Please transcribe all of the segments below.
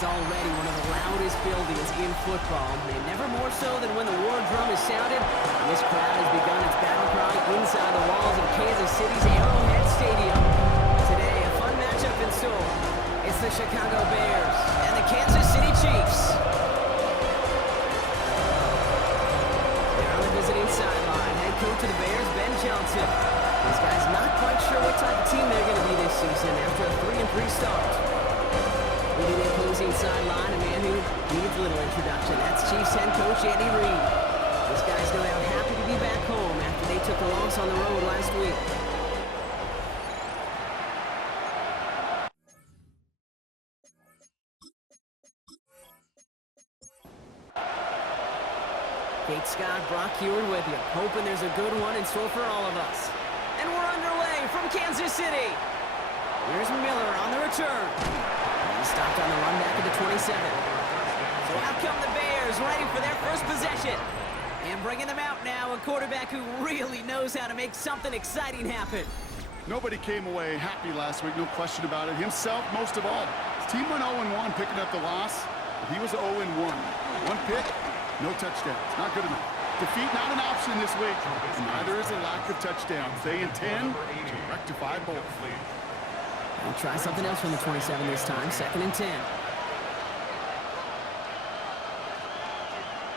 is already one of the loudest buildings in football, and never more so than when the war drum is sounded. And this crowd has begun its battle cry inside the walls of Kansas City's Arrowhead Stadium. Today, a fun matchup in store. It's the Chicago Bears and the Kansas City Chiefs. They're on the visiting sideline. Head coach of the Bears, Ben Johnson. This guy's not quite sure what type of team they're going to be this season after a 3-3 start. Leading the opposing sideline, a man who needs a little introduction. That's Chiefs head coach Andy Reid. These guys no doubt happy to be back home after they took a loss on the road last week. Kate Scott, Brock Heward with you. Hoping there's a good one in store for all of us. And we're underway from Kansas City. Here's Miller on the return. He stopped on the run back at the 27. So out come the Bears, ready for their first possession. And bringing them out now, a quarterback who really knows how to make something exciting happen. Nobody came away happy last week, no question about it. Himself, most of all. His team went 0-1, picking up the loss. But he was 0-1. One pick, no touchdowns. Not good enough. Defeat not an option this week. And neither is a lack of touchdowns. They intend to rectify both. I'll try something else from the 27 this time. 2nd and 10.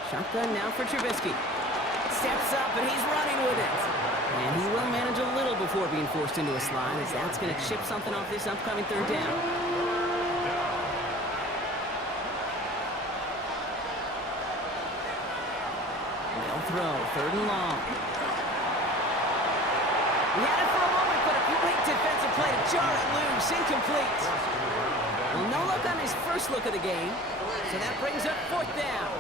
Shotgun now for Trubisky. Steps up and he's running with it. And he will manage a little before being forced into a slide, as that's going to chip something off this upcoming 3rd down. They'll throw. 3rd and long. He had it for a moment, but a great defensive play to jar it loose. Incomplete. Well, no look on his first look of the game, so that brings up 4th down.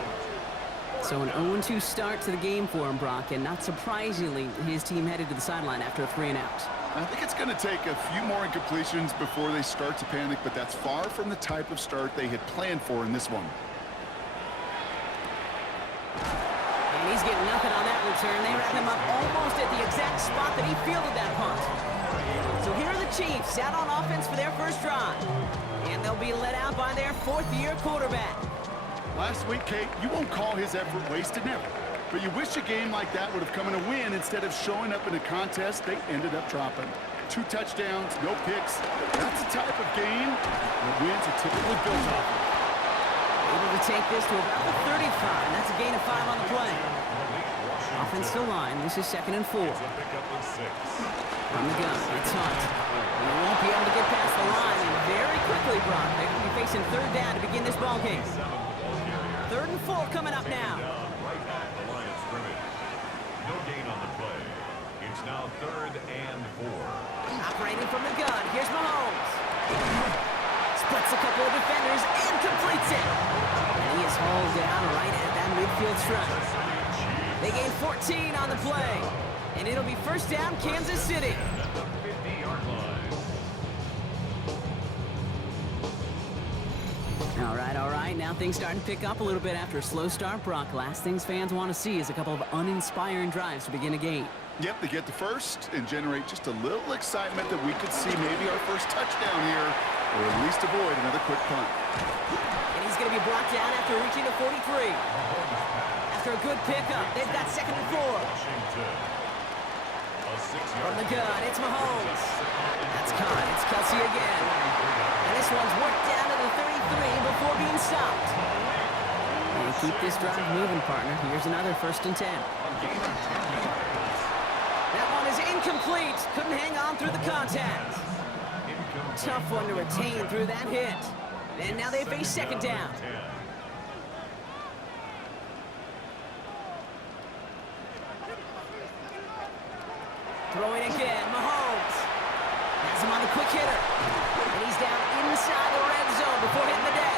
So an 0-2 start to the game for him, Brock, and not surprisingly, his team headed to the sideline after a 3-and-out. I think it's going to take a few more incompletions before they start to panic, but that's far from the type of start they had planned for in this one. And he's getting nothing on that return. They wrap him up almost at the exact spot that he fielded that punt. So here are the Chiefs out on offense for their first drive. And they'll be led out by their 4th-year quarterback. Last week, Kate, you won't call his effort wasted, never. But you wish a game like that would have come in a win instead of showing up in a contest they ended up dropping. 2 touchdowns, no picks. That's the type of game that wins are typically built off of. Able to take this to about the 35. That's a gain of 5 on the play. Offensive line. This is 2nd and 4. From the gun, it's Hunt. He won't be able to get past the line, and very quickly, Brock, they will be facing 3rd down to begin this ball game. 3rd and 4 coming up now. Right at the line of scrimmage. No gain on the play. It's now 3rd and 4. Operating from the gun. Here's Mahomes. Splits a couple of defenders and completes it. And he is hauled down right at that midfield stripe. They gain 14 on the play. And it'll be 1st down, Kansas City. 50-yard line. All right. Now things starting to pick up a little bit after a slow start, Brock. Last things fans want to see is a couple of uninspiring drives to begin a game. Yep, they get the first and generate just a little excitement that we could see maybe our first touchdown here, or at least avoid another quick punt. And he's going to be brought down after reaching the 43. After a good pickup, they've got 2nd and 4. From the gun, it's Mahomes. That's caught. It's Kelsey again. And this one's worked down to the 33 before being stopped. And keep this drive moving, partner. Here's another 1st and 10. That one is incomplete. Couldn't hang on through the contact. Tough one to retain through that hit. And now they face 2nd down. Throwing again, Mahomes. Has him on the quick hitter. And he's down inside the red zone before hitting the deck.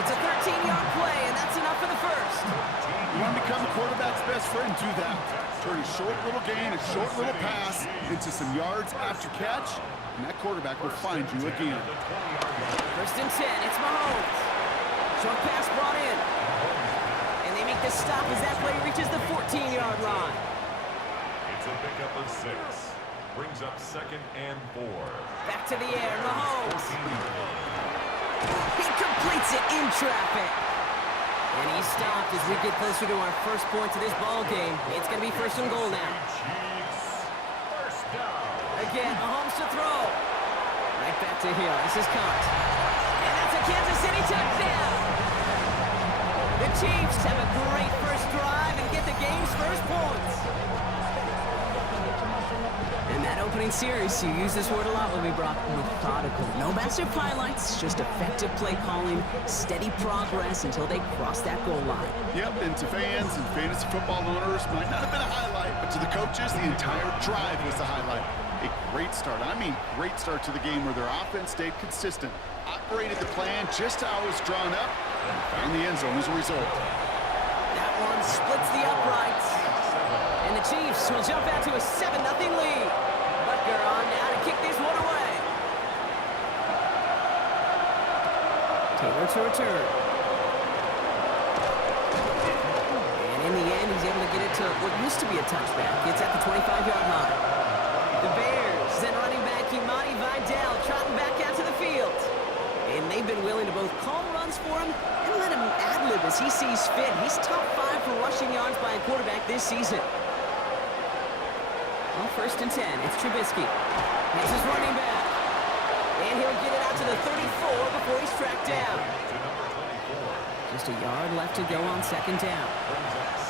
It's a 13-yard play, and that's enough for the first. You want to become a quarterback's best friend, do that. Turn a short little gain, a short little pass into some yards after catch, and that quarterback will find you again. 1st and 10, it's Mahomes. Short pass brought in. And they make the stop as that play reaches the 14-yard line. It's a pickup of 6. Brings up 2nd and 4. Back to the air, Mahomes. He completes completes it in traffic. And he's stopped as we get closer to our first points of this ball game. It's going to be first and goal now. Again, Mahomes to throw. Right back to Hill. This is caught. And that's a Kansas City touchdown. The Chiefs have a great first drive and get the game's first points. In that opening series, you use this word a lot when we brought methodical. No massive highlights, just effective play calling, steady progress until they cross that goal line. Yep, and to fans and fantasy football owners, might not have been a highlight, but to the coaches, the entire drive was the highlight. A great start, I mean great start to the game where their offense stayed consistent, operated the plan just how it was drawn up, and found the end zone as a result. That one splits the uprights. And the Chiefs will jump out to a 7-0 lead. Butker on now to kick this one away. Taylor to return. And in the end, he's able to get it to what used to be a touchback. It's at the 25-yard line. The Bears then running back Imani Vidal trotting back out to the field. And they've been willing to both call runs for him and let him ad-lib as he sees fit. He's top 5 for rushing yards by a quarterback this season. Well, first and 10. It's Trubisky. He's his running back. And he'll get it out to the 34 before he's tracked down. Just a yard left to go on second down.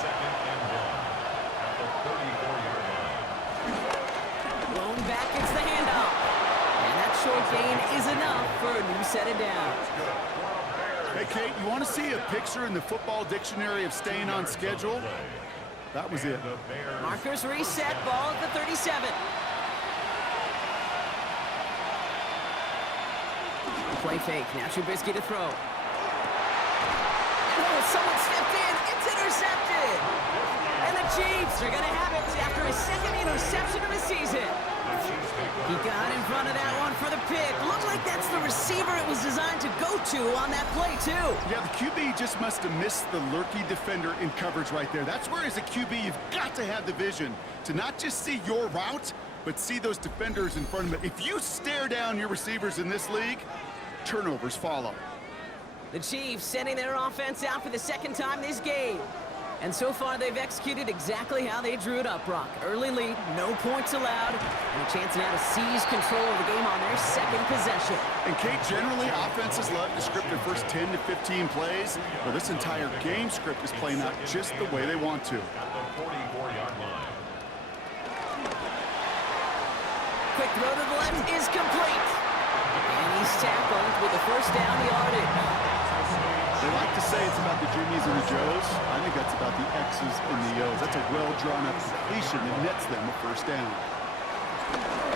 Second and 1 at the 34-yard line. Blown back, it's the handoff. And that short gain is enough for a new set of downs. Hey, Kate, you want to see a picture in the football dictionary of staying on schedule? That was it. Markers reset, ball at the 37. Play fake, now Trubisky to throw. And oh, someone stepped in, it's intercepted. And the Chiefs are gonna have it after his second interception of the season. He got in front of that one for the pick. Looked like that's the receiver it was designed to go to on that play, too. Yeah, the QB just must have missed the lurky defender in coverage right there. That's where, as a QB, you've got to have the vision to not just see your route, but see those defenders in front of it. If you stare down your receivers in this league, turnovers follow. The Chiefs sending their offense out for the second time this game. And so far, they've executed exactly how they drew it up, Brock. Early lead, no points allowed, and a chance now to seize control of the game on their second possession. And, Kate, generally, offenses love to script their first 10 to 15 plays. Well, this entire game script is playing out just the way they want to. At the 44-yard line. Quick throw to the left is complete. And he's tackled with the first down yardage. They like to say it's about the Jimmies and the Joes. I think that's about the X's and the O's. That's a well-drawn-up completion that nets them a first down.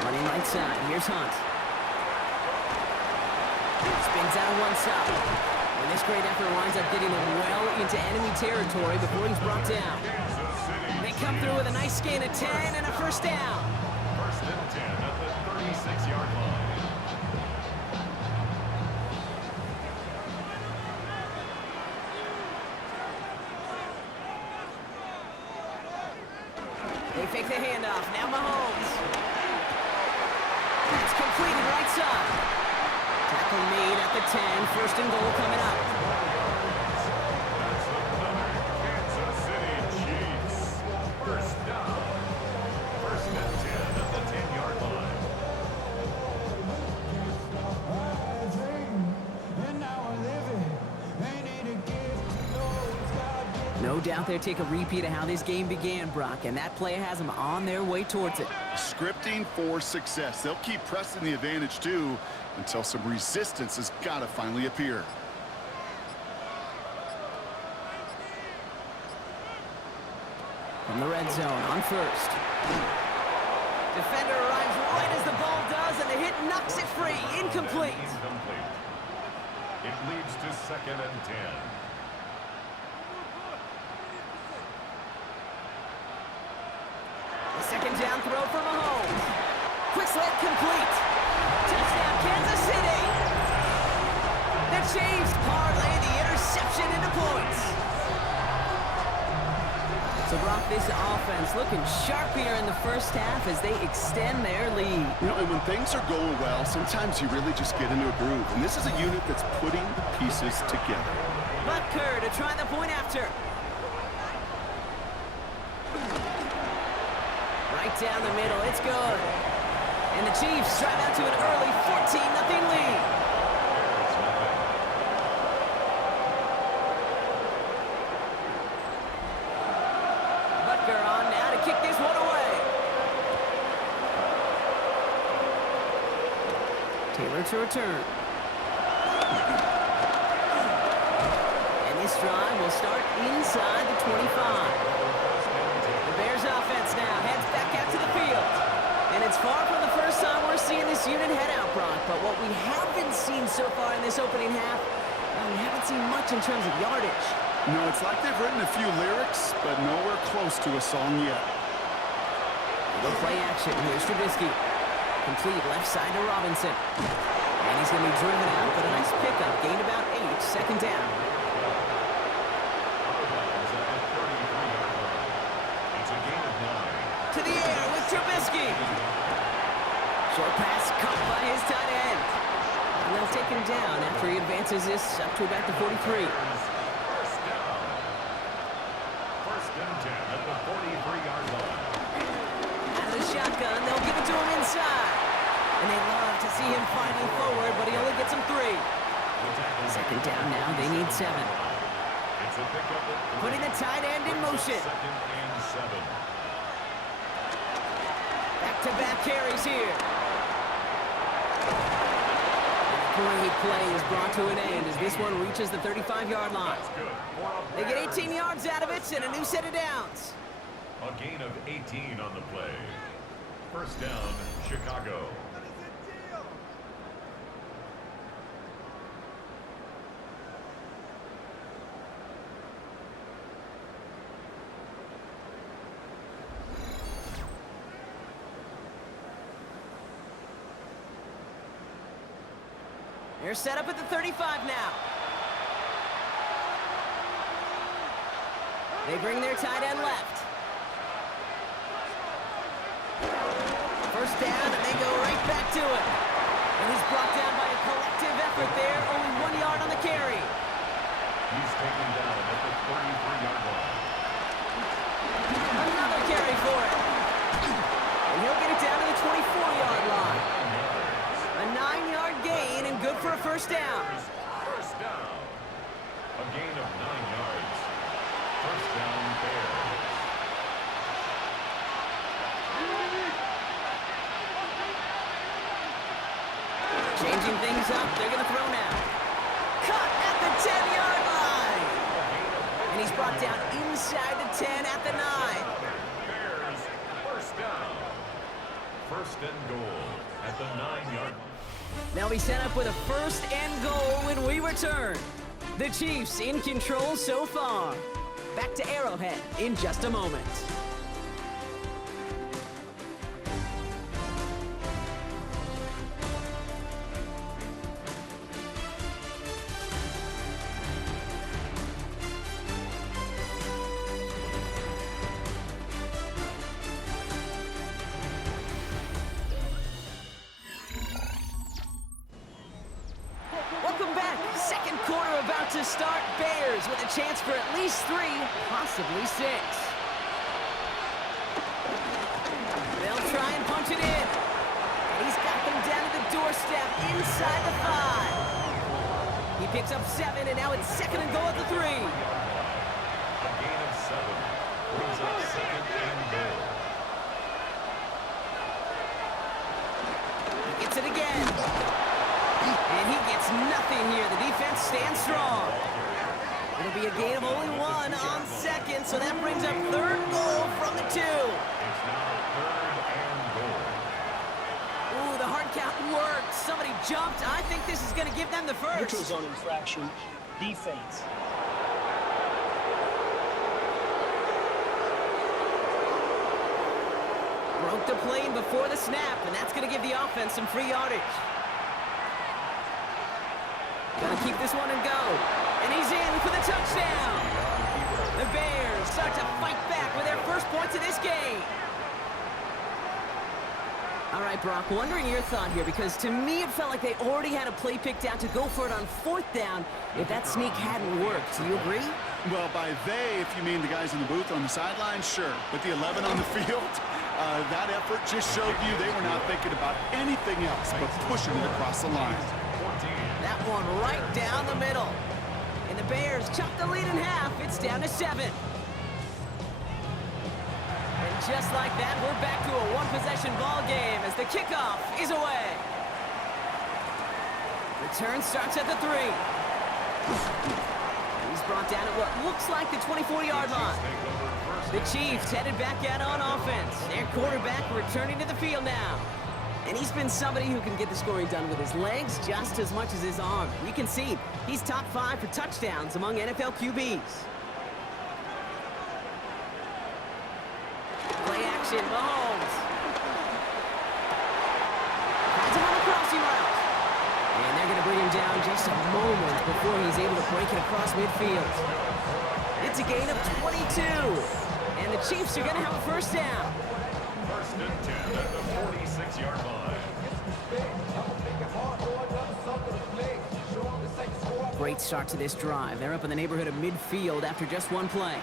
Running right side. Here's Hunt. Spins out of one side. And this great effort winds up getting him well into enemy territory before he's brought down. They come through with a nice gain of 10 and a first down. First and 10 at the 36-yard line. They fake the handoff. Now Mahomes. It's completed right side. Tackle made at the 10. First and goal coming up. That's another Kansas City Chiefs. First down. First and 10 at the 10-yard line. No doubt they'll take a repeat of how this game began, Brock, and that play has them on their way towards it. Scripting for success. They'll keep pressing the advantage, too, until some resistance has got to finally appear. From the red zone on first. Defender arrives right as the ball does, and the hit knocks it free. Incomplete. It leads to second and 10. Second down throw for Mahomes. Quick slant complete. Touchdown, Kansas City. The Chiefs parlay the interception into points. So, Brock, this offense looking sharp here in the first half as they extend their lead. You know, and when things are going well, sometimes you really just get into a groove. And this is a unit that's putting the pieces together. Butker to try the point after. Right down the middle, it's good. And the Chiefs drive out to an early 14-0 lead. Butker on now to kick this one away. Taylor to return. And this drive will start inside the 25. The Bears offense now heads back out to the field. And it's far from the first time we're seeing this unit head out, Brock. But what we haven't seen so far in this opening half, we haven't seen much in terms of yardage. No, it's like they've written a few lyrics, but nowhere close to a song yet. Little play action. Here's Trubisky. Complete left side to Robinson. And he's going to be driven out, but a nice pickup. Gained about 8, second down. To the air with Trubisky. Short pass caught by his tight end. And they'll take him down after he advances this up to about the 43. First and 10 at the 43-yard line. Out of the shotgun, they'll give it to him inside. And they love to see him fighting forward, but he only gets him 3. Second down now, they need 7. It's a pickup at 3. Putting the tight end in motion. Second and 7. Back-to-back carries here. Great play is brought to an end as this one reaches the 35-yard line. They get 18 yards out of it and a new set of downs. A gain of 18 on the play. First down, Chicago. They're set up at the 35 now. They bring their tight end left. First down, and they go right back to it. And he's brought down by a collective effort there. Only 1 yard on the carry. He's taken down at the 33-yard line. Another carry for it. And he'll get it down to the 24-yard line. A 9-yard gain and good for a first down. First down. A gain of 9 yards. First down, Bears. Changing things up. They're going to throw now. Cut at the 10-yard line. And he's brought down inside the 10 at the 9. Bears, first down. First and goal at the 9-yard line. They'll be set up with a first and goal when we return. The Chiefs in control so far. Back to Arrowhead in just a moment. Welcome back. Second quarter about to start. Bears with a chance for at least 3, possibly 6. They'll try and punch it in. And he's got them down to the doorstep inside the 5. He picks up 7, and now it's second and goal at the 3. A gain of 7. Brings up second and goal. He gets it again. And he gets nothing here. The defense stands strong. It'll be a gain of only 1 on second, so that brings up third goal from the 2. It's now third and goal. Ooh, the hard count worked. Somebody jumped. I think this is going to give them the first. Neutral zone infraction, defense. Broke the plane before the snap, and that's going to give the offense some free yardage. Gotta keep this one and go. And he's in for the touchdown. The Bears start to fight back with their first points of this game. All right, Brock, wondering your thought here, because to me it felt like they already had a play picked out to go for it on 4th down if that sneak hadn't worked. Do you agree? Well, by they, if you mean the guys in the booth on the sideline, sure. But the 11 on the field, that effort just showed you they were not thinking about anything else but pushing it across the line. That one right down the middle. And the Bears chop the lead in half. It's down to 7. And just like that, we're back to a one-possession ball game as the kickoff is away. Return starts at the 3. He's brought down at what looks like the 24-yard line. The Chiefs headed back out on offense. Their quarterback returning to the field now. And he's been somebody who can get the scoring done with his legs just as much as his arm. You can see he's top 5 for touchdowns among NFL QBs. Play action, Mahomes. Finds him on the crossing route. And they're going to bring him down just a moment before he's able to break it across midfield. It's a gain of 22. And the Chiefs are going to have a first down. First and 10 at the 46-yard line. Great start to this drive. They're up in the neighborhood of midfield after just one play.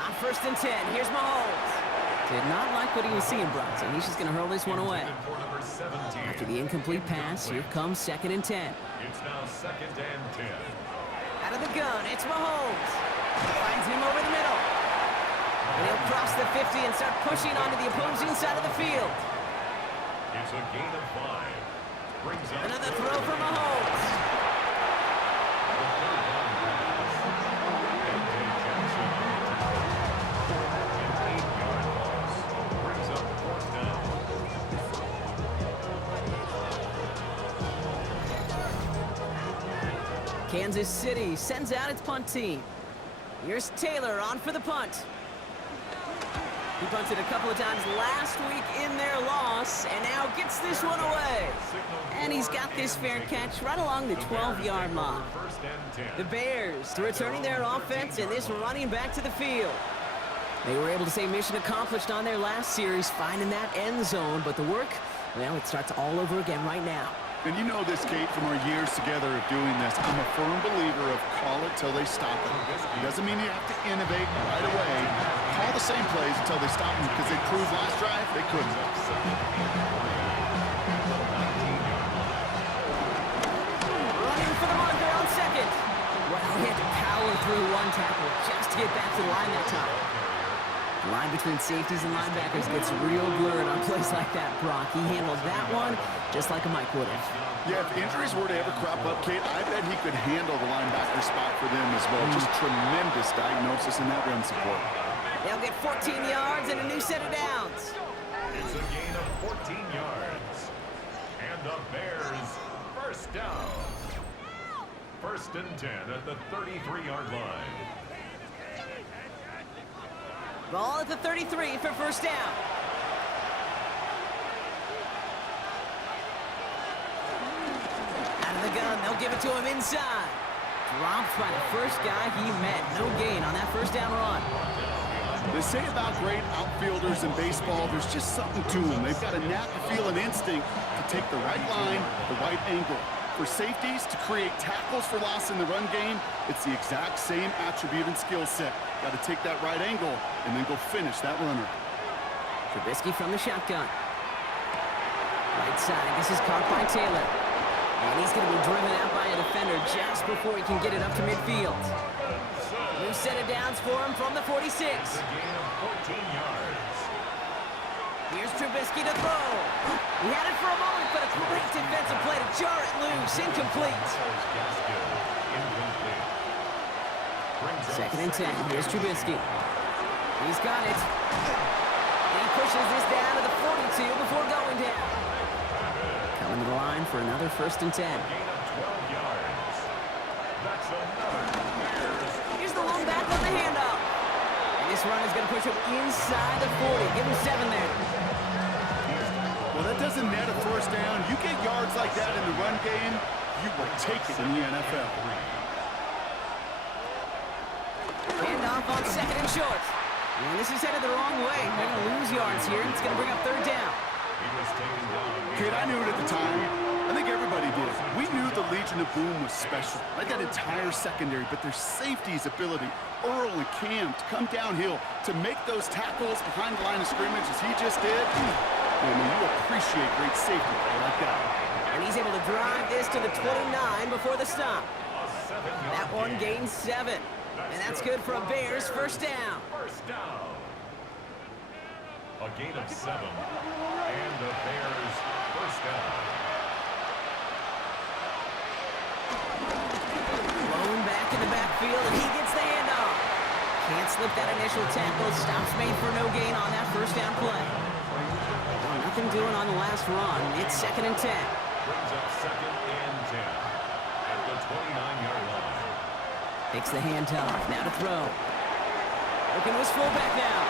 On first and 10, here's Mahomes. Did not like what he was seeing, Bronson. He's just going to hurl this one away. After the incomplete pass, here comes 2nd and 10. It's now 2nd and 10. Out of the gun, it's Mahomes. Finds him over the middle. And he'll cross the 50 and start pushing onto the opposing side of the field. It's a gain of 5. Brings up Another throw for Mahomes. Kansas City sends out its punt team. Here's Taylor on for the punt. He punted a couple of times last week in their loss, and now gets this one away. And he's got this fair catch right along the 12-yard line. The Bears returning their offense and this running back to the field. They were able to say mission accomplished on their last series, finding that end zone, but the work, well, it starts all over again right now. And you know this, Kate, from our years together of doing this. I'm a firm believer of call it till they stop it. It doesn't mean you have to innovate right away. Call the same plays until they stop them, because they proved last drive they couldn't. Running for the marker on 2nd. Well, he had to power through one tackle just to get back to the line that time. The line between safeties and linebackers gets real blurred on plays like that, Brock. He handled that one just like a Mike would have. Yeah, if injuries were to ever crop up, Kate, I bet he could handle the linebacker spot for them as well. Just tremendous diagnosis in that run support. They'll get 14 yards and a new set of downs. It's a gain of 14 yards. And the Bears first down. First and 10 at the 33-yard line. Ball at the 33 for first down. Out of the gun, they'll give it to him inside. Dropped by the first guy he met. No gain on that first down run. They say about great outfielders in baseball, there's just something to them. They've got a knack, feel, and instinct to take the right line, the right angle. For safeties to create tackles for loss in the run game, it's the exact same attribute and skill set. Got to take that right angle and then go finish that runner. Trubisky from the shotgun. Right side, this is caught by Taylor. And he's going to be driven out by a defender just before he can get it up to midfield. New set of downs for him from the 46. A gain of 14 yards. Here's Trubisky to throw. He had it for a moment, but a great defensive play to jar it loose. Incomplete. Second and 10. Here's Trubisky. He's got it. He pushes this down to the 42 before going down. Coming to the line for another first and 10. Gain of 12 yards. That's another Bears. Here's the lone back on the handoff. And this run is going to push him inside the 40. Give him 7 there. Well, Well, that doesn't net a first down. You get yards like that in the run game, you will take it in the NFL. Handoff on second and short. And this is headed the wrong way. They're going to lose yards here. It's going to bring up third down. He was taken down. Kid, I knew it at the time. I think everybody did. We knew the Legion of Boom was special. Like that entire secondary, but their safety's ability, Earl and Cam, to come downhill, to make those tackles behind the line of scrimmage as he just did. Man, you appreciate great safety play like that. And he's able to drive this to the 29 before the stop. That one gains 7. And that's good for a Bears first down. First down. A gain of 7. And the Bears first down. Blown back in the backfield, and he gets the handoff. Can't slip that initial tackle. Stops made for no gain on that first down play. Well, nothing doing on the last run. It's second and 10. Brings up second and 10 at the 29-yard line. Takes the handoff. Now to throw. Looking to his fullback now.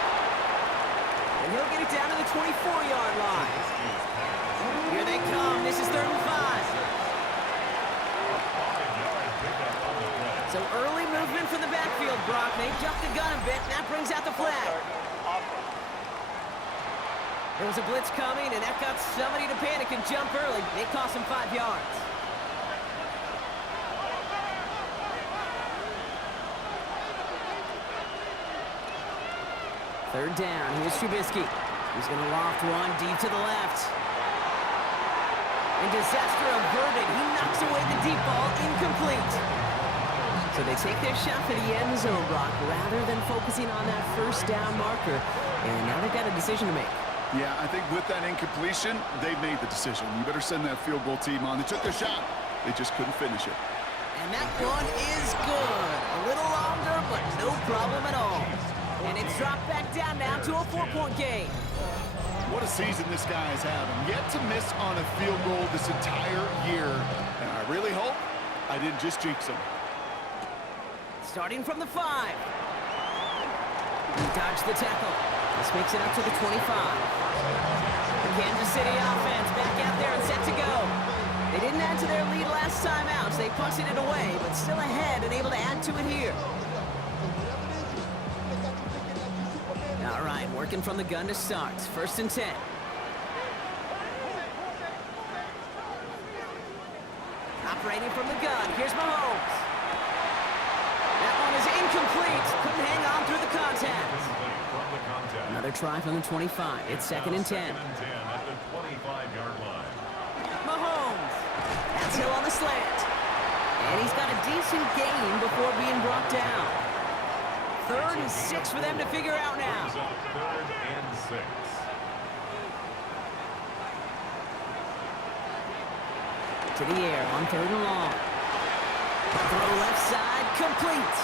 And he'll get it down to the 24-yard line. Here they come. This is third and 5. So early movement from the backfield, Brock. They jumped the gun a bit. That brings out the flag. There was a blitz coming, and that got somebody to panic and jump early. It cost him 5 yards. Third down. Here's Trubisky. He's going to loft one deep to the left. And disaster averted. He knocks away the deep ball. Incomplete. So they take their shot for the end zone, Brock, rather than focusing on that first down marker. And now they've got a decision to make. Yeah, I think with that incompletion, they've made the decision. You better send that field goal team on. They took their shot. They just couldn't finish it. And that one is good. A little longer, but no problem at all. And it's dropped back down now to a 4-point game. What a season this guy is having. Yet to miss on a field goal this entire year. And I really hope I didn't just jinx him. Starting from the 5. He dodged the tackle. This makes it up to the 25. The Kansas City offense back out there and set to go. They didn't add to their lead last time out, so they punted it away, but still ahead and able to add to it here. All right, working from the gun to start. First and 10. Operating from the gun. Here's Mahomes. That one is incomplete. Couldn't hang on through the contact. Another try from the 25. It's second and 10. Second and 10 at the 25-yard line. Mahomes. That's Hill on the slant. And he's got a decent gain before being brought down. Third and 6 for them to figure out now. Third and 6. To the air on third and long. Throw left side, complete.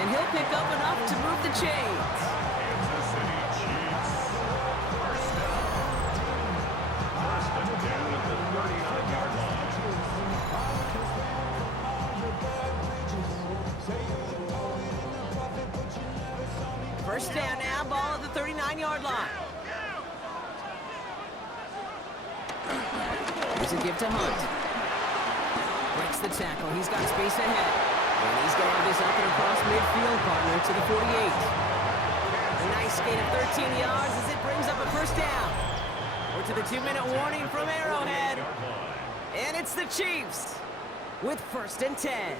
And he'll pick up enough to move the chains. Kansas City Chiefs. First down. First and 10 at the 39-yard line. First down now, ball at the 39-yard line. Here's a give to Hunt. Breaks the tackle. He's got space ahead. And he's going to have this up and across midfield, partner, to the 48. A nice gain of 13 yards as it brings up a first down. We're to the 2-minute warning from Arrowhead. And it's the Chiefs with first and 10.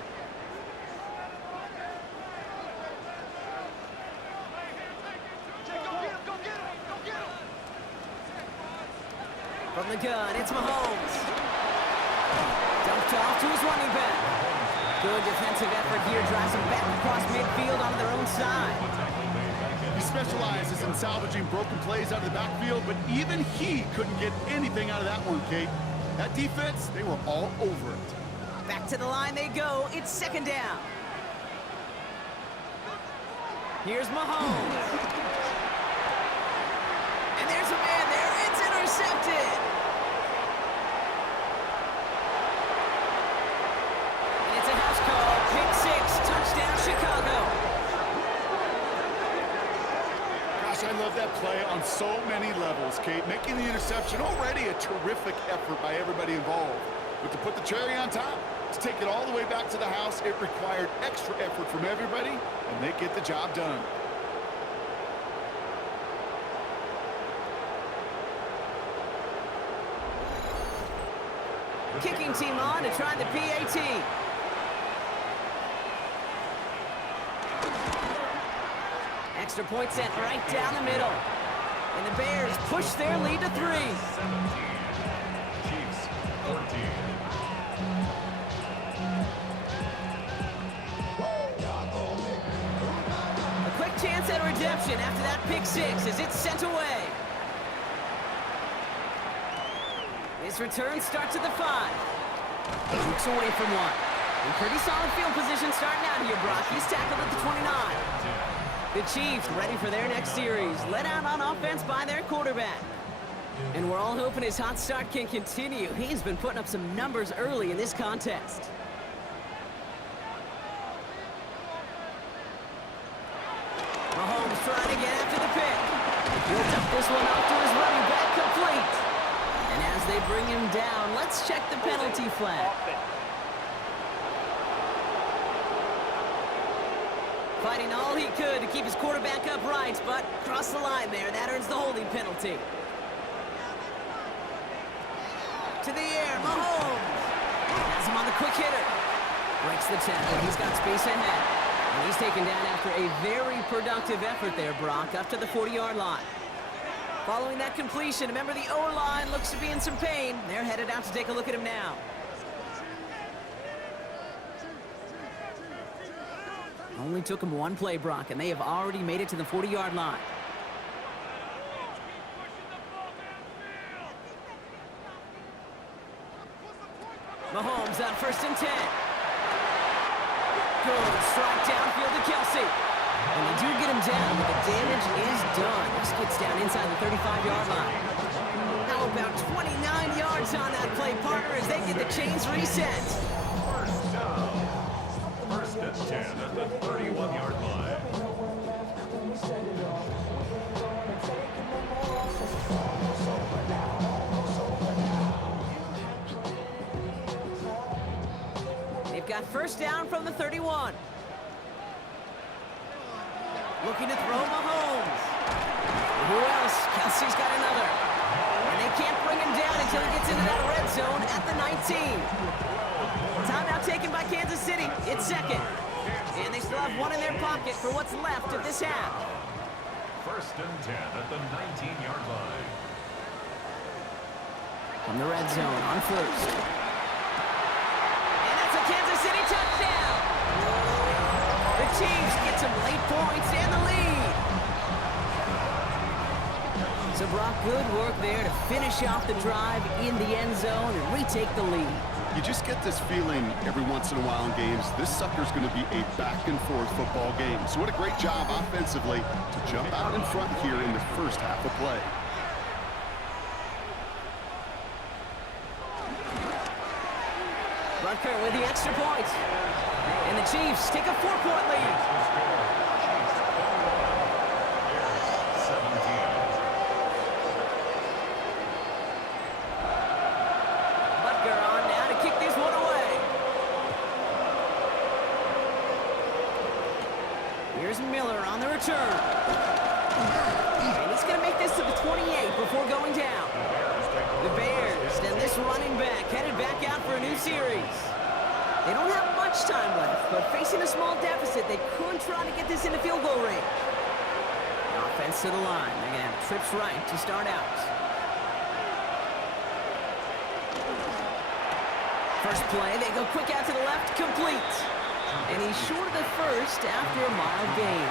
From the gun, it's Mahomes. Dumped off to his running back. Good defensive effort here, drives him back across midfield onto their own side. He specializes in salvaging broken plays out of the backfield, but even he couldn't get anything out of that one, Kate. That defense, they were all over it. Back to the line they go. It's second down. Here's Mahomes. And there's a man there. It's intercepted. And it's a house call. Pick 6. Touchdown, Chicago. Gosh, I love that play on so many levels, Kate. Making the interception already a terrific effort by everybody involved. But to put the cherry on top, to take it all the way back to the house, it required extra effort from everybody, and they get the job done. Kicking team on to try the PAT. Extra point sent right down the middle. And the Bears push their lead to 3. 17. Chiefs 14. A quick chance at redemption after that pick 6 as it's sent away. This return starts at the 5. Jukes away from 1. In pretty solid field position starting out here, Brock. He's tackled at the 29. The Chiefs ready for their next series, led out on offense by their quarterback. And we're all hoping his hot start can continue. He's been putting up some numbers early in this contest. Mahomes trying to get after the pick. He'll dump this one off to his running back, complete. And as they bring him down, let's check the penalty flag. Fighting all he could to keep his quarterback upright, but crossed the line there. That earns the holding penalty. To the air, Mahomes. Has him on the quick hitter. Breaks the tackle. He's got space ahead. And he's taken down after a very productive effort there, Brock, up to the 40-yard line. Following that completion, a member of the O-line looks to be in some pain. They're headed out to take a look at him now. Only took him one play, Brock, and they have already made it to the 40-yard line. Mahomes on 1st and 10. Good strike downfield to Kelsey. And they do get him down, but the damage is done. This gets down inside the 35-yard line. How about 29 yards on that play, partner, as they get the chains reset. First down. 1st and 10 at the 31-yard line. They've got 1st down from the 31. Looking to throw Mahomes. Who else? Kelsey's got another. And they can't bring him down until he gets into that red zone at the 19. Timeout taken by Kansas City. It's 2nd. And they still have 1 in their pocket for what's left of this half. 1st and 10 at the 19-yard line. From the red zone on 1st. And that's a Kansas City touchdown. The Chiefs get some late points and the lead. So Brock, good work there to finish off the drive in the end zone and retake the lead. You just get this feeling every once in a while in games, this sucker's going to be a back-and-forth football game. So what a great job offensively to jump out in front here in the first half of play. Rutger with the extra point. And the Chiefs take a 4-point lead. Rutger on now to kick this one away. Here's Miller on the return. And he's going to make this to the 28 before going down. The Bears and this running back headed back out for a new series. They don't have much time left, but facing a small deficit, they could try to get this into field goal range. Offense to the line. They're going to have trips right to start out. First play, they go quick out to the left, complete. And he's short of the first after a mild gain.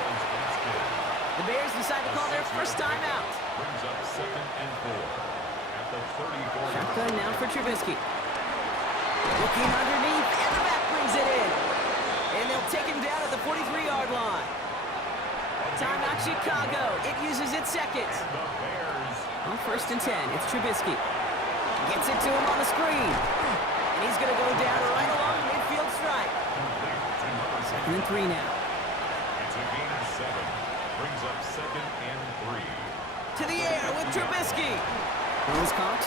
The Bears decide to call their first timeout. Brings up 2nd and 4. Shotgun now for Trubisky. Looking underneath, and the back brings it in. And they'll take him down at the 43-yard line. Timeout Chicago. It uses its 2nd. On 1st and 10, it's Trubisky. Gets it to him on the screen. And he's going to go down right along the midfield stripe. 2nd and 3 now. It's a gain of 7. brings up 2nd and 3. To the air with Trubisky. Throws caught.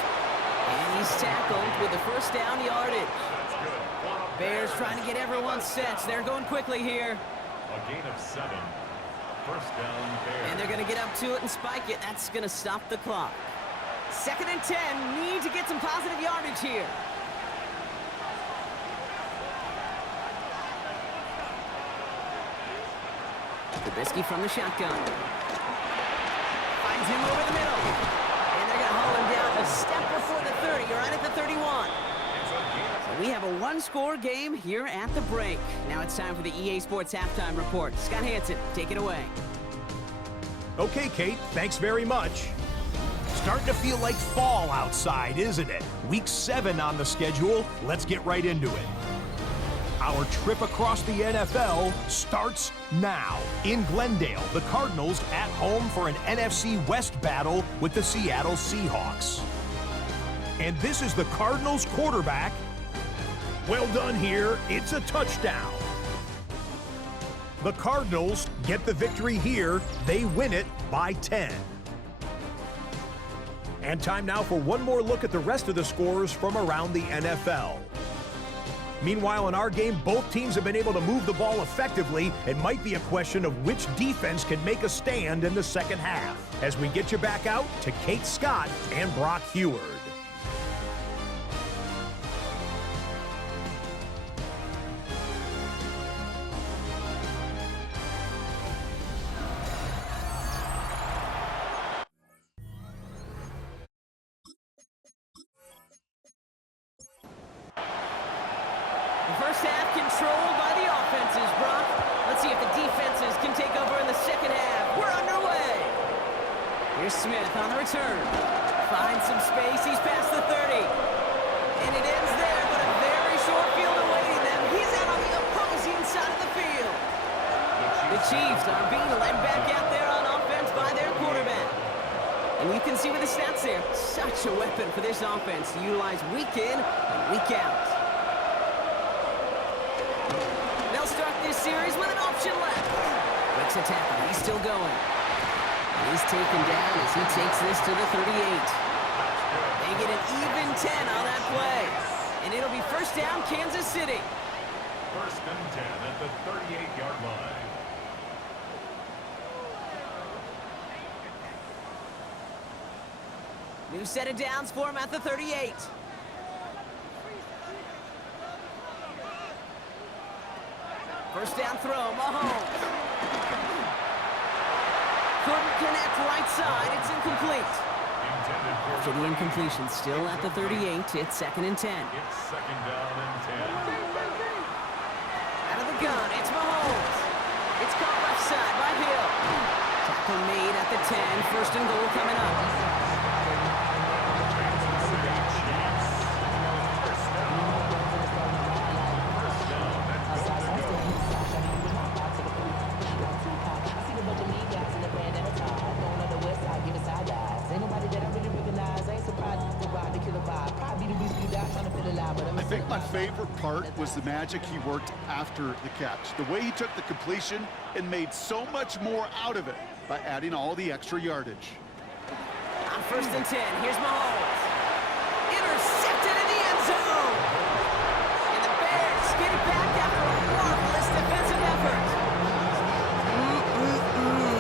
And he's tackled with the first down yardage. That's good. Bears trying to get everyone set. They're going quickly here. A gain of 7. First down, Bears. And they're going to get up to it and spike it. That's going to stop the clock. 2nd and 10. Need to get some positive yardage here. Trubisky from the shotgun. Finds him over the middle. And they're going to haul him down a step before the 30. You're right at the 31. So we have a one-score game here at the break. Now it's time for the EA Sports Halftime Report. Scott Hansen, take it away. Okay, Kate, thanks very much. Starting to feel like fall outside, isn't it? Week 7 on the schedule. Let's get right into it. Our trip across the NFL starts now. In Glendale, the Cardinals at home for an NFC West battle with the Seattle Seahawks. And this is the Cardinals quarterback. Well done here. It's a touchdown. The Cardinals get the victory here. They win it by 10. And time now for one more look at the rest of the scores from around the NFL. Meanwhile, in our game, both teams have been able to move the ball effectively. It might be a question of which defense can make a stand in the second half. As we get you back out to Kate Scott and Brock Heward. First half controlled by the offenses, Brock. Let's see if the defenses can take over in the second half. We're underway. Here's Smith on the return. Finds some space. He's past the 30. And it ends there, but a very short field awaiting them. He's out on the opposing side of the field. The Chiefs are being led back out there on offense by their quarterback. And you can see with the stats there, such a weapon for this offense to utilize week in and week out. Start this series with an option left. Breaks a tackle. He's still going. And he's taken down as he takes this to the 38. They get an even 10 on that play. And it'll be first down, Kansas City. First and 10 at the 38-yard line. New set of downs for him at the 38. First down throw, Mahomes. Couldn't connect right side. It's incomplete. After the incompletion, still at the 38. It's 2nd and 10. It's 2nd down and 10. Out of the gun, it's Mahomes. It's caught left side by Hill. Tackle made at the 10. First and goal coming up. I think my favorite part was the magic he worked after the catch. The way he took the completion and made so much more out of it by adding all the extra yardage. On 1st and 10, here's Mahomes. Intercepted in the end zone. And the Bears get it back after a marvelous defensive effort.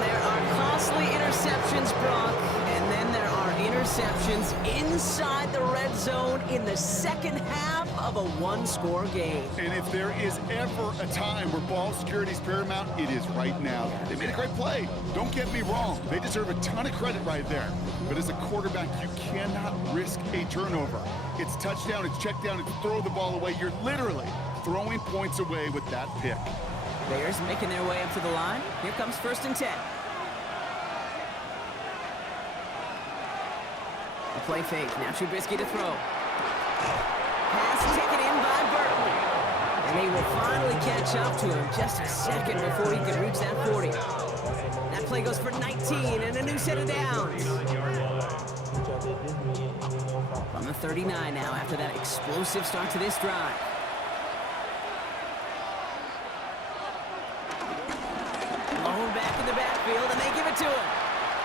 There are costly interceptions, Brock. And then there are interceptions inside the red zone in the second half of a one-score game. And if there is ever a time where ball security is paramount, it is right now. They made a great play. Don't get me wrong. They deserve a ton of credit right there. But as a quarterback, you cannot risk a turnover. It's touchdown, it's check down, it's throw the ball away. You're literally throwing points away with that pick. Bears making their way up to the line. Here comes 1st and 10. The play fake. Now Trubisky to throw. Pass taken in by Burton. And they will finally catch up to him just a second before he can reach that 40. That play goes for 19 and a new set of downs. From the 39 now after that explosive start to this drive. Blown back in the backfield and they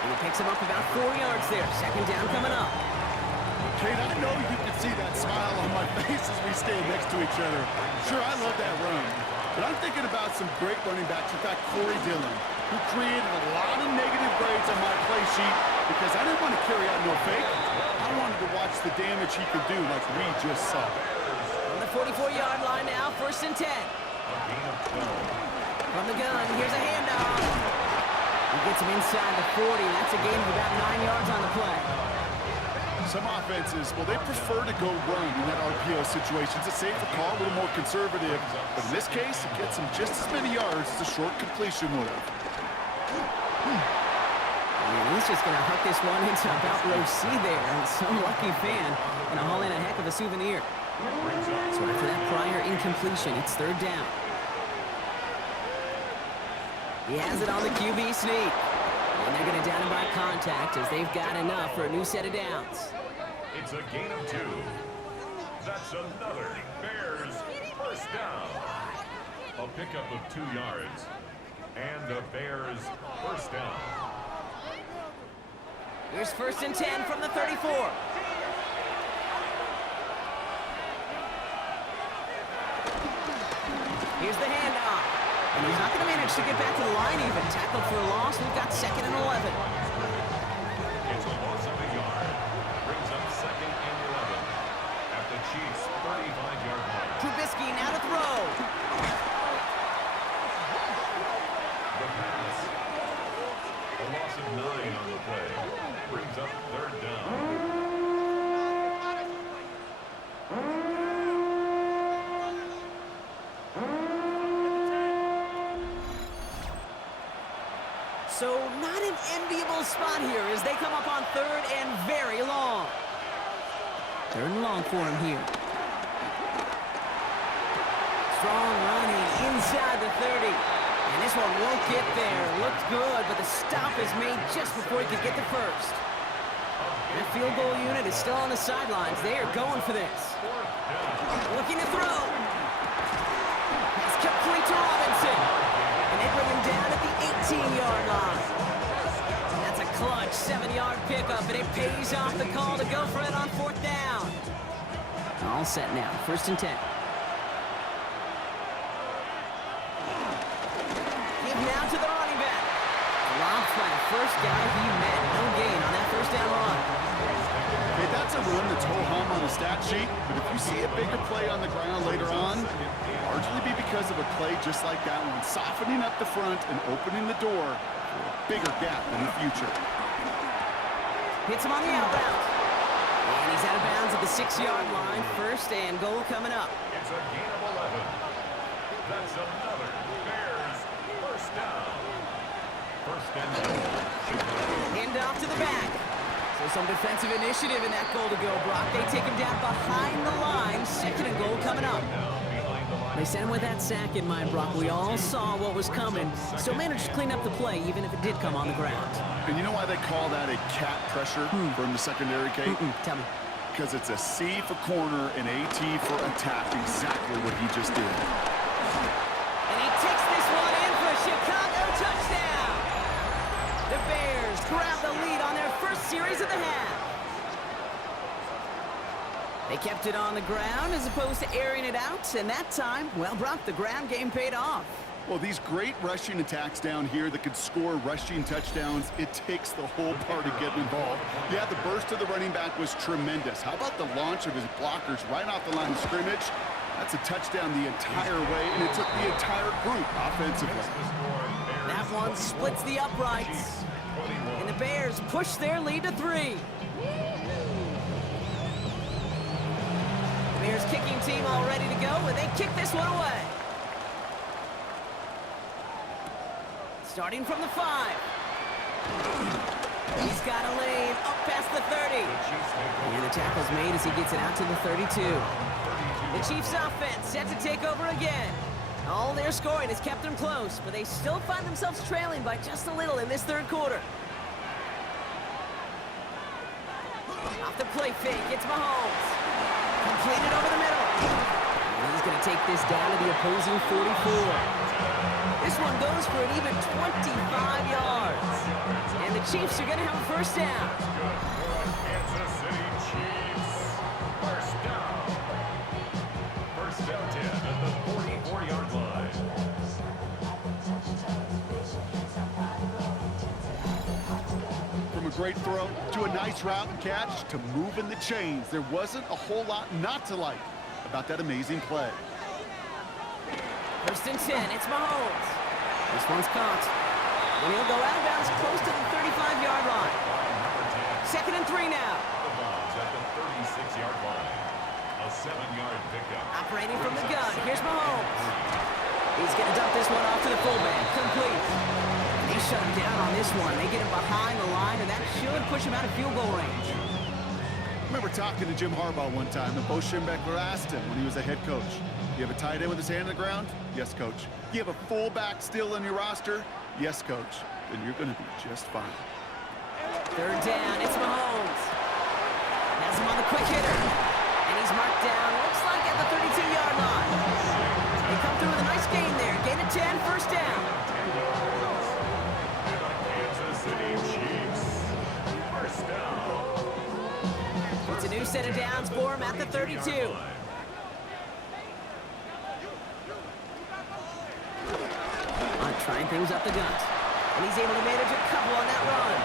And he picks him up about 4 yards there. Second down coming up. Kate, I know you can see that smile on my face as we stand next to each other. Sure, I love that run. But I'm thinking about some great running backs. In fact, Corey Dillon, who created a lot of negative grades on my play sheet because I didn't want to carry out no fake. I wanted to watch the damage he could do like we just saw. On the 44-yard line now, 1st and 10. From the gun, here's a handoff. He gets him inside the 40. That's a gain of about 9 yards on the play. Some offenses, well, they prefer to go run in that RPO situation. It's a safer call, a little more conservative. But in this case, it gets him just as many yards as a short completion would have. And he's just going to hook this one into about row C there. And some lucky fan going to haul in a heck of a souvenir. So after that prior incompletion, it's 3rd down. He has it on the QB sneak. And they're going to down him by contact as they've got enough for a new set of downs. It's a gain of 2. That's another Bears 1st down. A pickup of 2 yards. And the Bears 1st down. Here's 1st and 10 from the 34. Here's the handoff. And he's not going to manage to get back to the line even. Tackled for a loss. We've got 2nd and 11. It's a loss of a yard. Brings up 2nd and 11 at the Chiefs' 35-yard line. Trubisky now to throw. The pass. A loss of 9 on the play. Brings up 3rd down. So not an enviable spot here as they come up on 3rd and very long. 3rd and long for him here. Strong running inside the 30. And this one won't get there. Looked good, but the stop is made just before he could get the 1st. That field goal unit is still on the sidelines. They are going for this. Looking to throw. It's complete to Robinson. And they bring him down at the 18-yard line. That's a clutch 7-yard pickup, and it pays off the call to go for it on 4th down. All set now, 1st and 10. Give now to the running back. Dropped by the first guy he met. No gain on that 1st down run. Hey, that's a run that's ho-hum on the stat sheet, but if you see a bigger play on the ground later on, largely be because of a play just like that one, softening up the front and opening the door for a bigger gap in the future. Hits him on the outbound. And he's out of bounds at the 6-yard line. 1st and goal coming up. It's a gain of 11. That's another Bears 1st down. 1st and 10. Hand off to the back. So some defensive initiative in that goal to go, Brock. They take him down behind the line. 2nd and goal coming up. They sent him with that sack in mind, Brock. We all saw what was coming. Still managed to clean up the play, even if it did come on the ground. And you know why they call that a cat pressure from the secondary, Kate? Tell me. Because it's a C for corner and AT for attack, exactly what he just did. And he takes this one in for a Chicago touchdown. The Bears grab the lead on their 1st series of the half. They kept it on the ground as opposed to airing it out, and that time, well, Brock, the ground game paid off. Well, these great rushing attacks down here that could score rushing touchdowns, it takes the whole party getting involved. Yeah, the burst of the running back was tremendous. How about the launch of his blockers right off the line of scrimmage? That's a touchdown the entire way, and it took the entire group offensively. That one splits the uprights, and the Bears push their lead to 3. Bears kicking team all ready to go, and they kick this one away. Starting from the 5. He's got a lane up past the 30. And the tackle's made as he gets it out to the 32. The Chiefs offense set to take over again. All their scoring has kept them close, but they still find themselves trailing by just a little in this 3rd quarter. Off the play fake, it's Mahomes. Completed over the middle. And he's going to take this down to the opposing 44. This one goes for an even 25 yards. And the Chiefs are going to have a first down. Kansas City Chiefs. First down. First down 10 at the 44-yard line. From a great throw to a nice route and catch to moving the chains. There wasn't a whole lot not to like about that amazing play. First and 10, it's Mahomes. This one's caught. And he'll go out of bounds close to the 35-yard line. Second and 3 now. The ball's at the 36-yard line. A 7-yard pickup. Operating from the gun, here's Mahomes. He's going to dump this one off to the fullback. Complete. They shut him down on this one. They get him behind the line, and that should push him out of field goal range. I remember talking to Jim Harbaugh one time, and Bo Schembechler asked him when he was a head coach, you have a tight end with his hand on the ground? Yes, coach. You have a fullback still in your roster? Yes, coach. Then you're going to be just fine. Third down, it's Mahomes. Has him on the quick hitter. And he's marked down, looks like at the 32-yard line. They come through with a nice gain there. Gain of 10, first down. Kansas City Chiefs. First down. It's a new set of downs for him at the 32. Trying things up the gut. And he's able to manage a couple on that run.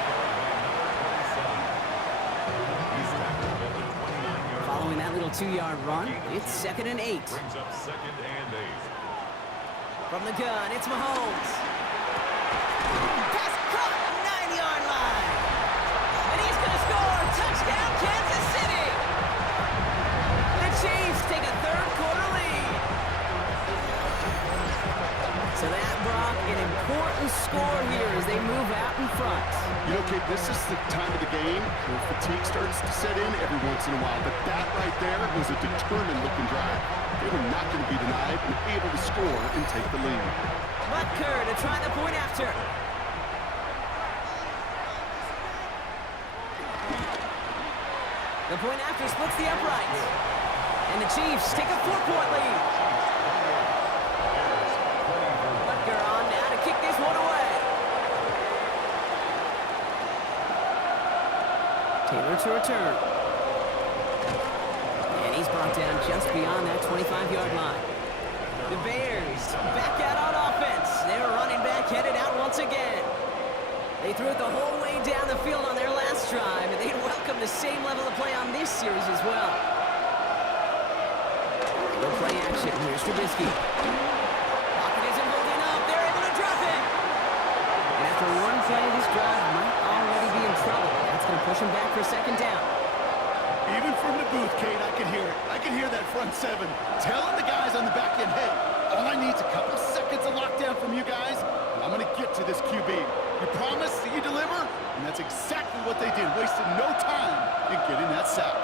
Following that little 2-yard run, it's second and 8. Brings up second and 8. From the gun, it's Mahomes. Pass caught, 9-yard line. And he's going to score. Touchdown, Kansas City. The Chiefs take a third-quarter lead. So that, Brock, an important score here as they move out in front. You know, Kate, this is the time of the game where fatigue starts to set in every once in a while. But that right there was a determined-looking drive. They were not going to be denied and able to score and take the lead. Butker to try the point after. The point after splits the upright. And the Chiefs take a 4-point lead. Butker on now to kick this one away. Taylor to return. And he's brought down just beyond that 25-yard line. The Bears back out on offense. They're running back headed out once again. They threw it the whole way down the field on their last drive, and they'd welcome the same level of play on this series as well. No play action. Here's Trubisky. Pocket isn't holding up. They're able to drop it. And after one play, this drive might already be in trouble. That's going to push him back for second down. Even from the booth, Kate, I can hear it. I can hear that front seven telling the guys on the back end, hey, all I need is a couple seconds of lockdown from you guys, and I'm going to get to this QB. You promise that you deliver? And that's exactly what they did. Wasted no time in getting that sack.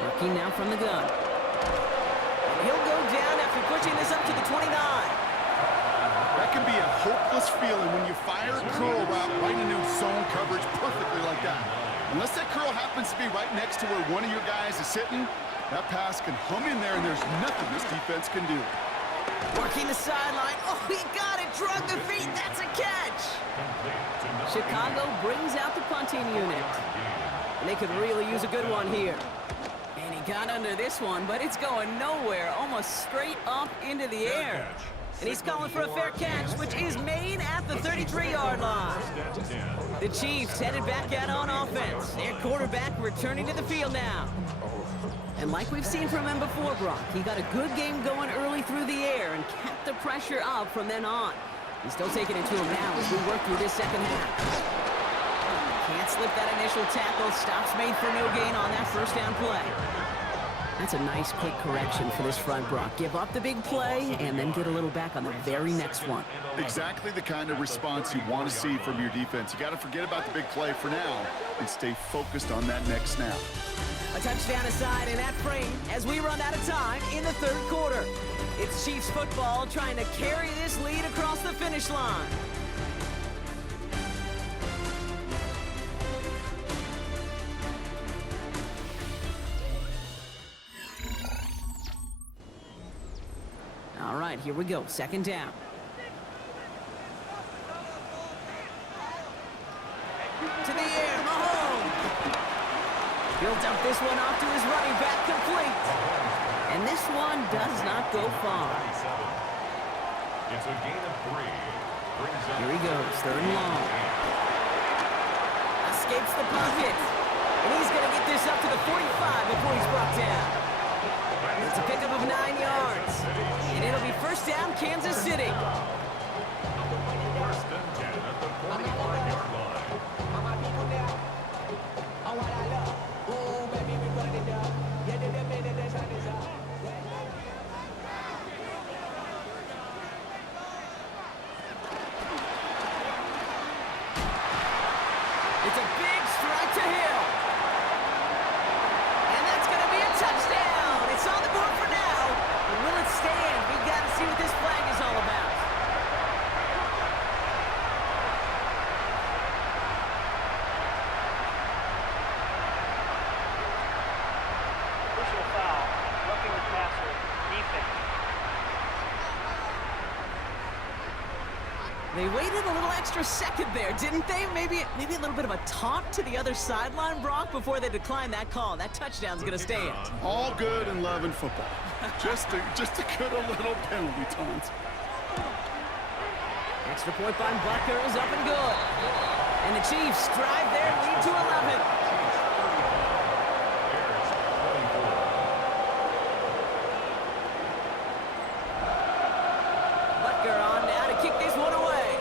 Working now from the gun. And he'll go down after pushing this up to the 29. That can be a hopeless feeling when you fire a curl route right into zone coverage perfectly like that. Unless that curl happens to be right next to where one of your guys is sitting, that pass can hum in there and there's nothing this defense can do. Working the sideline. Oh, he got it. Drug the feet. That's a catch. Chicago brings out the punting unit. And they could really use a good one here. And he got under this one, but it's going nowhere. Almost straight up into the air. And he's calling for a fair catch, which is made at the 33-yard line. The Chiefs headed back out on offense. Their quarterback returning to the field now. And like we've seen from him before, Brock, he got a good game going early through the air and kept the pressure up from then on. He's still taking it to him now as we work through this second half. Can't slip that initial tackle. Stops made for no gain on that first down play. That's a nice quick correction for this front, Brock. Give up the big play and then get a little back on the very next one. Exactly the kind of response you want to see from your defense. You got to forget about the big play for now and stay focused on that next snap. A touchdown aside in that frame as we run out of time in the third quarter. It's Chiefs football trying to carry this lead across the finish line. right, here we go. Second down. To the air, Mahomes. Builds up this one off to his running back, complete. And this one does not go far. It's a gain of 3. Here he goes, third and long. Escapes the pocket. And he's going to get this up to the 45 before he's brought down. It's a pickup of 9 yards. And it'll be first down, Kansas City. First and 10 at the 45-yard line. It's a big strike to Hill. And that's going to be a touchdown. It's on the board for now. But will it stand? We've got to see what this flag is all about. Personal foul, roughing the passer, defense. They waited a little extra second there, didn't they? Maybe a little bit of a taunt to the other sideline, Brock, before they declined that call. That touchdown's going to stand. All good in love and football. just a good little penalty taunt. Extra point by Butker is up and good. And the Chiefs drive their lead to 11. Butker on now to kick this one away.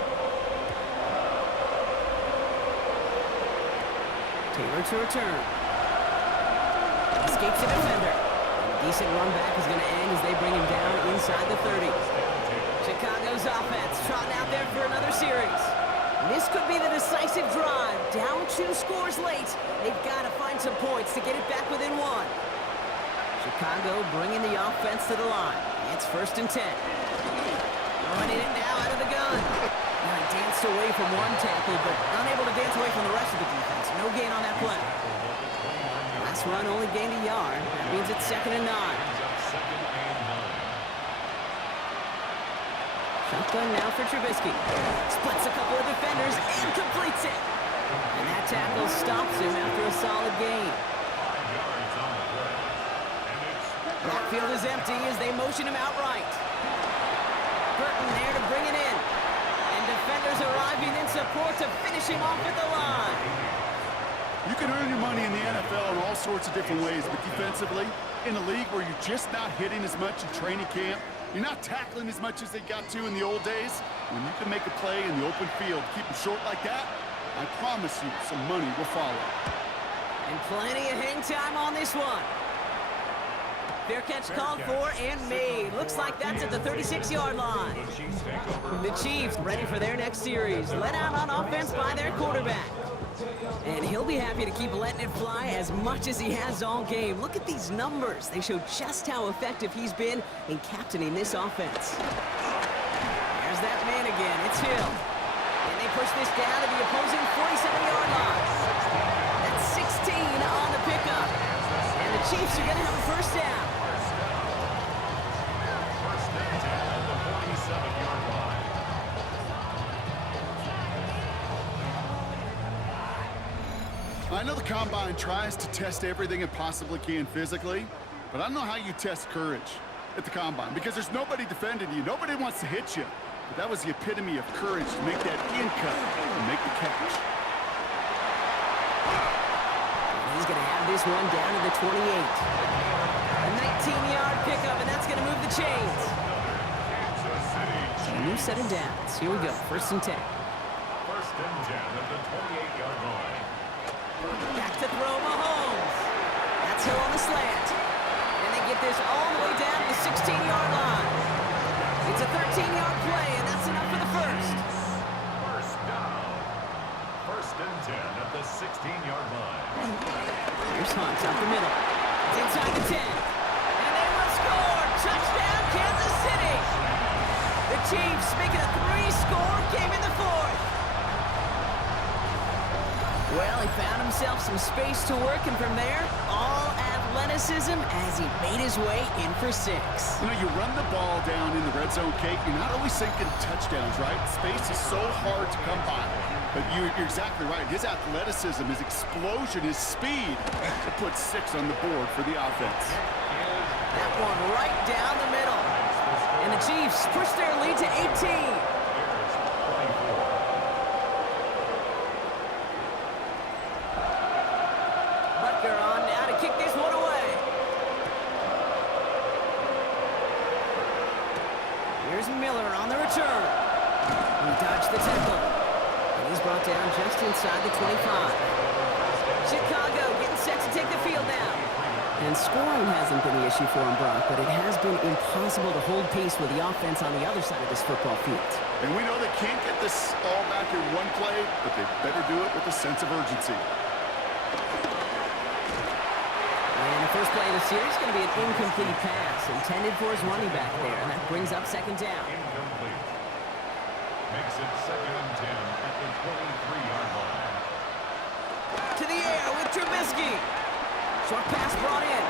Taylor to return. Escapes the defender. A decent run back is going to end as they bring him down inside the 30. Chicago's offense trotting out there for another series. This could be the decisive drive. Down 2 scores late. They've got to find some points to get it back within 1. Chicago bringing the offense to the line. It's first and 10. Running it now out of the gun. Now he danced away from one tackle, but unable to dance away from the rest of the defense. No gain on that play. Last run only gained a yard. That means it's second and 9. Shotgun now for Trubisky. Splits a couple of defenders and completes it. And that tackle stops him after a solid gain. Backfield is empty as they motion him outright. Burton there to bring it in. And defenders arriving in support to finish him off at the line. You can earn your money in the NFL in all sorts of different ways, but defensively, in a league where you're just not hitting as much in training camp, you're not tackling as much as they got to in the old days, when you can make a play in the open field, keep it short like that, I promise you some money will follow. And plenty of hang time on this one. Fair catch called for and made. Looks like that's at the 36-yard line. The Chiefs ready for their next series. Let out on offense by their quarterback. And he'll be happy to keep letting it fly as much as he has all game. Look at these numbers. They show just how effective he's been in captaining this offense. There's that man again. It's Hill. And they push this down to the opposing 47-yard line. That's 16 on the pickup. And the Chiefs are going to have a first down. First and 10 at the 47-yard line. I know the Combine tries to test everything it possibly can physically, but I don't know how you test courage at the Combine because there's nobody defending you. Nobody wants to hit you. But that was the epitome of courage to make that in cut and make the catch. And he's going to have this one down to the 28. A 19-yard pickup, and that's going to move the chains. So a new set of downs. Here we go, first and 10. First and 10 at the 28-yard line. Back to throw Mahomes. That's Hill on the slant. And they get this all the way down to the 16-yard line. It's a 13-yard play, and that's enough for the first. First down. First and 10 at the 16-yard line. Here's Hunt up the middle. It's inside the 10. And they will score. Touchdown, Kansas City. The Chiefs making a 3-score game in the fourth. Well, he found himself some space to work, and from there, all athleticism as he made his way in for 6. You know, you run the ball down in the red zone, Kate, you're not always thinking touchdowns, right? Space is so hard to come by. But you're exactly right. His athleticism, his explosion, his speed to put 6 on the board for the offense. That one right down the middle. And the Chiefs push their lead to 18. Miller on the return. He dodged the tackle. And he's brought down just inside the 25. Chicago getting set to take the field now. And scoring hasn't been the issue for him, Brock, but it has been impossible to hold pace with the offense on the other side of this football field. And we know they can't get this all back in one play, but they better do it with a sense of urgency. And the first play of the series is going to be an incomplete pass intended for his running back there, and that brings up 2nd down. Incomplete. Makes it 2nd and 10 at the 23-yard line. To the air with Trubisky. Short pass brought in.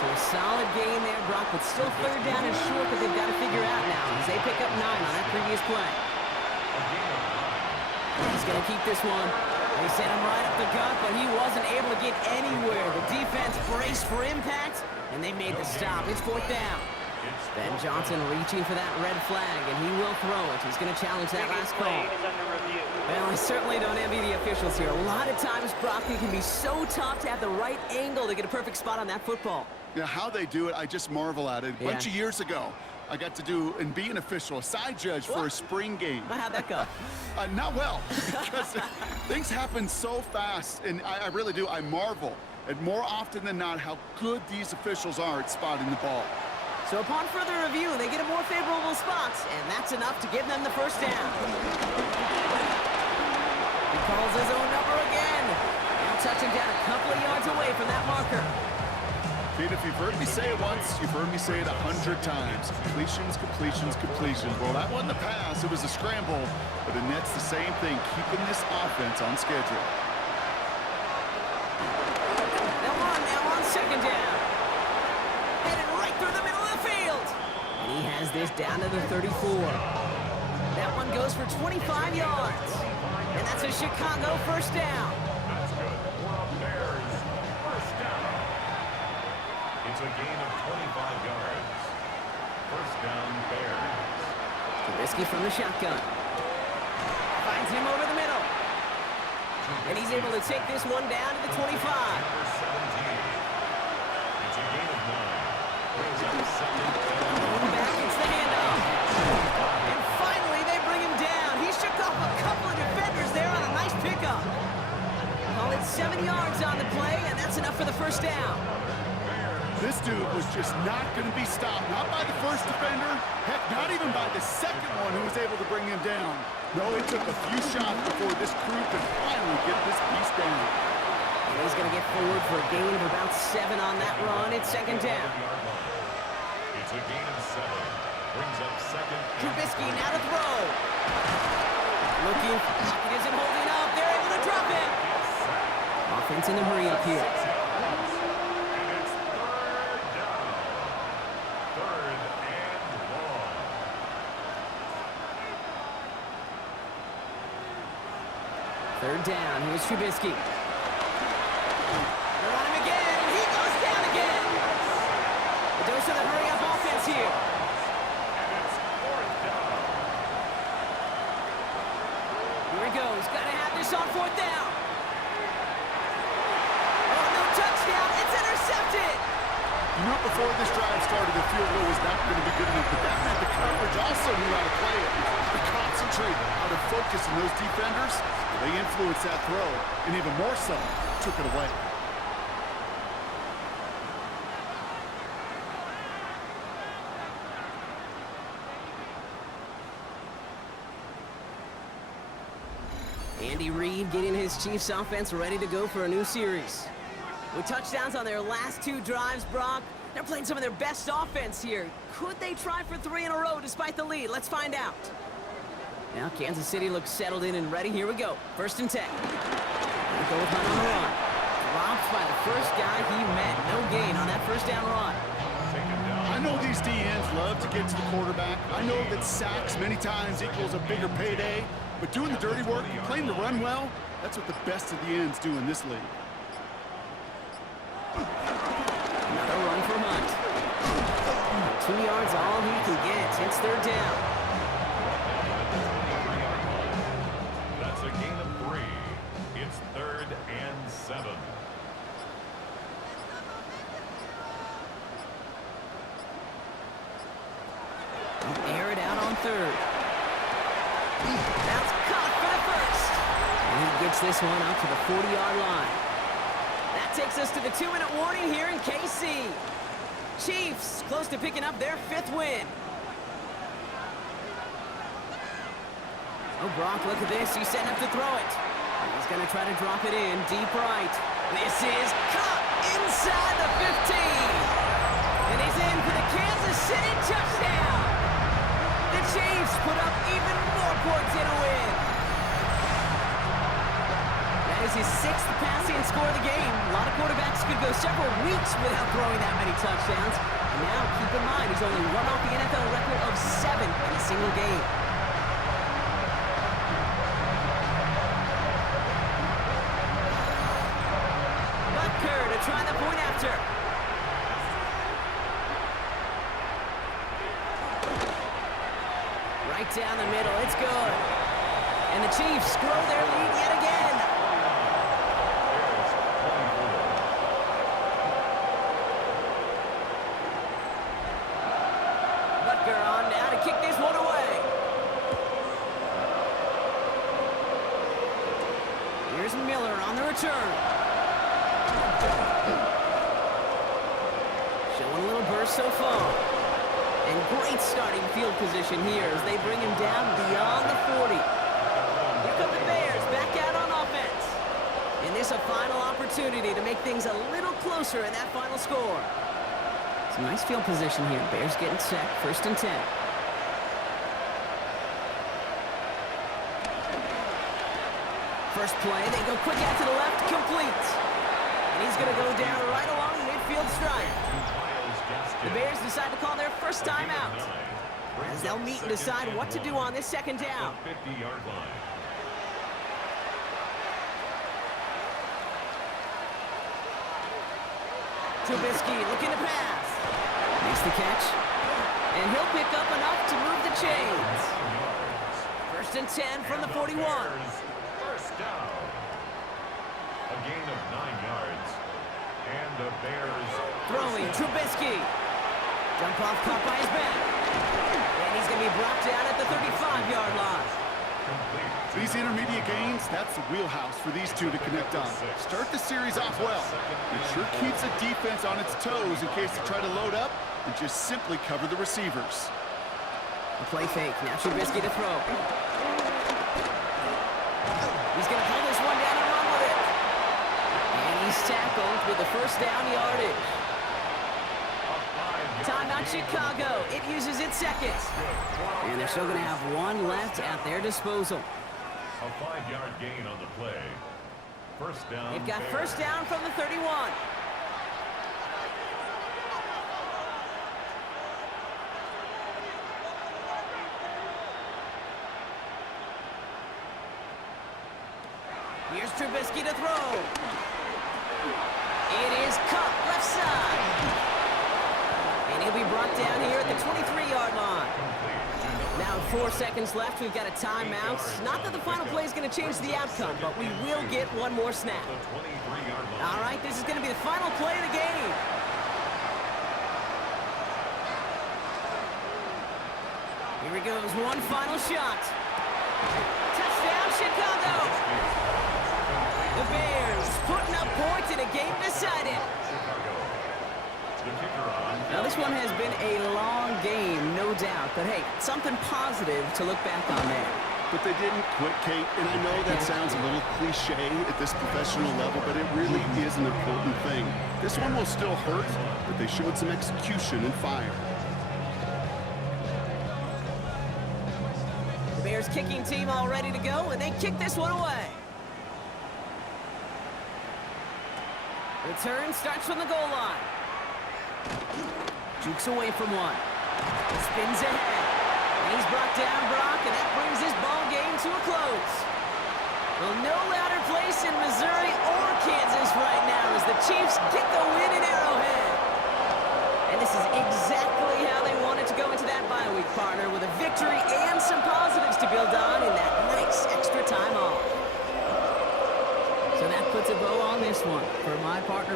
So a solid gain there, Brock, but still 3rd down and short that they've got to figure out now as they pick up 9 on that previous play. He's going to keep this one. They sent him right up the gut, but he wasn't able to get anywhere. The defense braced for impact, and they made the stop. It's 4th down. Ben Johnson reaching for that red flag, and he will throw it. He's going to challenge that last call. Well, I certainly don't envy the officials here. A lot of times, Brock, it can be so tough to have the right angle to get a perfect spot on that football. Yeah, how they do it, I just marvel at it. A bunch of years ago, I got to do and be an official, a side judge for a spring game. How'd that go? Not well, because things happen so fast, and I really do. I marvel at more often than not how good these officials are at spotting the ball. So upon further review, they get a more favorable spot, and that's enough to give them the 1st down. He calls his own number again. Now touching down a couple of yards away from that marker. Pete, if you've heard me say it once, you've heard me say it 100 times. Completions, completions, completions. Well, that wasn't a pass. It was a scramble. But the net's the same thing, keeping this offense on schedule. Now on 2nd down. Headed right through the middle of the field. And he has this down to the 34. That one goes for 25 yards. And that's a Chicago 1st down. That's good for a Bears 1st down. It's a gain of 25 yards. 1st down, Bears. Trubisky from the shotgun. Finds him over the middle. And he's able to take this one down to the 25. Number 17. It's a gain of 9. Brings up 2nd down. Going back, it's the handoff. And finally, they bring him down. He shook off a couple of defenders there on a nice pickup. Call it 7 yards on the play, and that's enough for the 1st down. This dude was just not going to be stopped. Not by the first defender. Heck, not even by the 2nd one who was able to bring him down. No, it took a few shots before this crew could finally get this piece down. And he's going to get forward for a gain of about 7 on that run. It's 2nd down. It's a gain of 7. Brings up 2nd. Trubisky now to throw. Looking. Pocket isn't holding up. They're able to drop it. Offense in the hurry up here. And it's 3rd down. 3rd and long. Third down. Here's Trubisky. They're on him again, and he goes down again. A dose of the hurry-up offense here. And it's 4th down. Here he goes. Got to have this on 4th down. Oh, no touchdown. It's intercepted. You know, before this drive started, the field goal was not going to be good enough, but that meant the coverage also knew how to play it, how to concentrate, how to focus, and those defenders, they influenced that throw, and even more so, took it away. Andy Reid getting his Chiefs offense ready to go for a new series. With touchdowns on their last 2 drives, Brock, they're playing some of their best offense here. Could they try for 3 in a row despite the lead? Let's find out. Now Kansas City looks settled in and ready. Here we go. 1st and 10. They go with Hunt on the run. Dropped by the first guy he met. No gain. first down run. I know these DNs love to get to the quarterback. I know that sacks many times equals a bigger payday, but doing the dirty work, playing the run well, that's what the best of the ends do in this league. Another run for Hunt. 2 yards, all he can get. It's third down. That's a gain of 3. It's 3rd and 7. Air it out on third. That's caught for the first. And he gets this one out to the 40-yard line. That takes us to the 2-minute warning here in KC. Chiefs close to picking up their 5th win. Oh, Brock, look at this. He's setting up to throw it. He's going to try to drop it in deep right. This is caught inside the 15. And he's in for the Kansas City touchdown. The Chiefs put up even more points in a win. That is his 6th passing score of the game. A lot of quarterbacks could go several weeks without throwing that many touchdowns. And now, keep in mind, he's only one off the NFL record of 7 in a single game. Butker to try the point after. Right down the middle, it's good. And the Chiefs grow their lead yet again. Butker on now to kick this one away. Here's Miller on the return. Showing a little burst so far. And great starting field position here as they bring him down beyond the 40. Here come the Bears back out on offense. And this a final opportunity to make things a little closer in that final score. Some nice field position here. Bears getting set, 1st and 10. First play, they go quick out to the left, complete. And he's going to go down right along the midfield stripe. The Bears decide to call their first time out, as they'll meet and decide what to do on this 2nd down. 50-yard line. Trubisky looking to pass. Makes the catch. And he'll pick up enough to move the chains. 1st and 10 from the 41. First down. A gain of 9 yards. And the Bears Throwing Trubisky. Jump off caught by his back. And he's going to be brought down at the 35-yard line. These intermediate gains, that's the wheelhouse for these two to connect on. Start the series off well. It sure keeps the defense on its toes in case they try to load up and just simply cover the receivers. A play fake. Now Trubisky to throw. He's going to pull this one down and run with it. And he's tackled with the first down yardage. Timeout Chicago. It uses its seconds. And they're still going to have one left at their disposal. A 5-yard gain on the play. First down. They've got Bears. first down from the 31. Here's Trubisky to throw. It is cut left side. And he'll be brought down here at the 23-yard line. Now 4 seconds left. We've got a timeout. Not that the final play is going to change the outcome, but we will get one more snap. All right, this is going to be the final play of the game. Here he goes, one final shot. Touchdown, Chicago. The Bears putting up points in a game decided. Now, this one has been a long game, no doubt. But, hey, something positive to look back on there. But they didn't quit, Kate, and I know that sounds a little cliche at this professional level, but it really is an important thing. This one will still hurt, but they showed some execution and fire. The Bears kicking team all ready to go, and they kick this one away. Return starts from the goal line. Jukes away from one. Spins ahead. And he's brought down, Brock, and that brings this ball game to a close. Well, no louder place in Missouri or Kansas right now as the Chiefs get the win in Arrowhead. And this is exactly how they wanted to go into that bye week, partner, with a victory and some positives to build on in that nice extra time off. So that puts a bow on this one. For my partner,